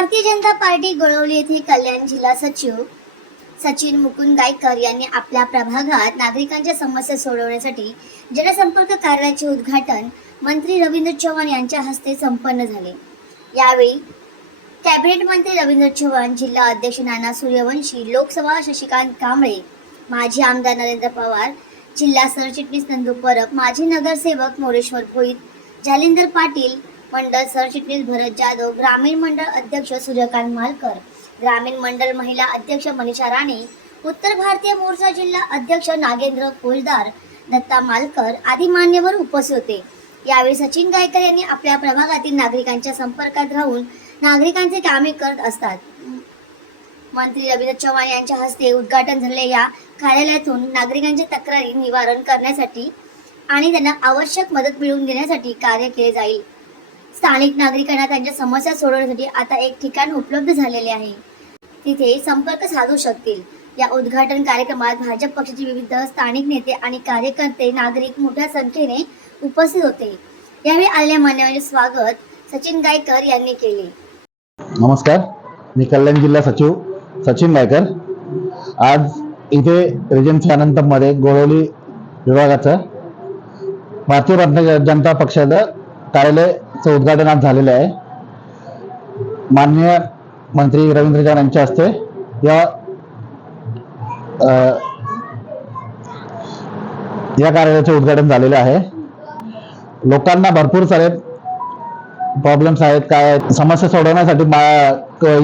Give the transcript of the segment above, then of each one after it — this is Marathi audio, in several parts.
भारतीय जनता पार्टी गोळवली येथे कल्याण जिल्हा सचिव सचिन मुकुंद गायकर यांनी आपल्या प्रभागात नागरिकांच्या समस्या सोडवण्यासाठी जनसंपर्क कार्याचे उद्घाटन मंत्री रवींद्र चव्हाण यांच्या हस्ते संपन्न झाले. यावेळी कॅबिनेट मंत्री रवींद्र चव्हाण जिल्हा अध्यक्ष नाना सूर्यवंशी लोकसभा शशिकांत कांबळे माजी आमदार नरेंद्र पवार जिल्हा सरचिटणीस नंदू परब माजी नगरसेवक मोरेश्वर भोईत जालिंदर पाटील मंडळ सरचिटणीस भरत जाधव ग्रामीण मंडळ अध्यक्ष सूर्यकांत मालकर ग्रामीण मंडळ महिला अध्यक्ष मनीषा राणे उत्तर भारतीय मोर्चा जिल्हा अध्यक्ष नागेंद्र कोलदार दत्ता मालकर आदी मान्यवर उपस्थित होते. यावेळी सचिन गायकर यांनी आपल्या प्रभागातील नागरिकांच्या संपर्कात राहून नागरिकांचे कामे करत असतात. मंत्री रवींद्र चव्हाण यांच्या हस्ते उद्घाटन झालेल्या या कार्यालयातून नागरिकांच्या तक्रारी निवारण करण्यासाठी आणि त्यांना आवश्यक मदत मिळवून देण्यासाठी कार्य केले जाईल. स्थानिक नागरिकांना त्यांच्या समस्या सोडवण्यासाठी आता एक ठिकाण उपलब्ध झालेले आहे. तिथे संपर्क साधू शकतील. या उद्घाटन कार्यक्रमात भाजप पक्षाचे विविध स्थानिक नेते आणि कार्यकर्ते नागरिक मोठ्या संख्येने उपस्थित होते. यावेळी आलेल्या मान्यवरांचे स्वागत सचिन गायकर यांनी केले. नमस्कार. मी कल्याण जिल्हा सचिव सचिन गायकर. आज इथे रेजन्सी अनंतमध्ये गोळवली विभागाचं भारतीय जनता पक्षाचं कार्यालय चं उद्घाटन आज झालेलं आहे. माननीय मंत्री रवींद्र चव्हाण यांच्या हस्ते या या कार्यालयाचे उद्घाटन झालेले आहे. लोकांना भरपूर सारे प्रॉब्लेम्स आहेत काय समस्या सोडवण्यासाठी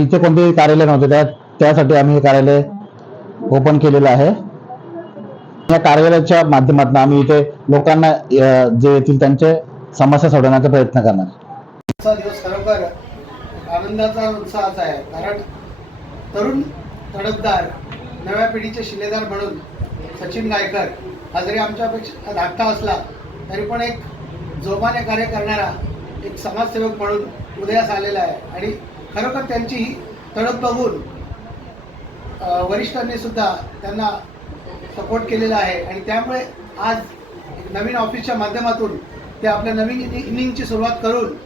इथे कोणतेही कार्यालय नव्हते त्या त्यासाठी आम्ही हे कार्यालय ओपन केलेलं आहे. या कार्यालयाच्या माध्यमातून आम्ही इथे लोकांना जे येतील त्यांचे समस्या सोडवण्याचा प्रयत्न करणार. दिवस खरोखर आनंदाचा उत्साहाचा आहे. कारण तरुण तडफदार नव्या पिढीचे शिलेदार म्हणून सचिन गायकर हा जरी आमच्यापेक्षा धाकटा असला तरी पण एक जोमाने कार्य करणारा एक समाजसेवक म्हणून उदयास आलेला आहे. आणि खरोखर त्यांची ही तडफ बघून वरिष्ठांनी सुद्धा त्यांना सपोर्ट केलेला आहे. आणि त्यामुळे आज एक नवीन ऑफिसच्या माध्यमातून ते आपल्या नवीन इनि- इनिंगची सुरुवात करून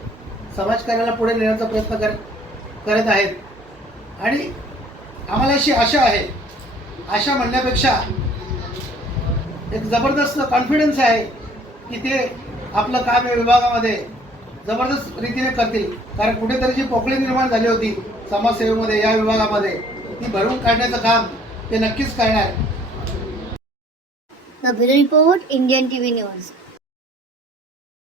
समाजकार्याला पुढे नेण्याचा प्रयत्न कर करत आहेत. आणि आम्हाला अशी आशा आहे. आशा म्हणण्यापेक्षा एक जबरदस्त कॉन्फिडन्स आहे की ते आपलं काम या विभागामध्ये जबरदस्त रीतीने करतील. कारण कुठेतरी जी पोकळी निर्माण झाली होती समाजसेवेमध्ये या विभागामध्ये ती भरून काढण्याचं काम ते नक्कीच करणार. Report Indian TV news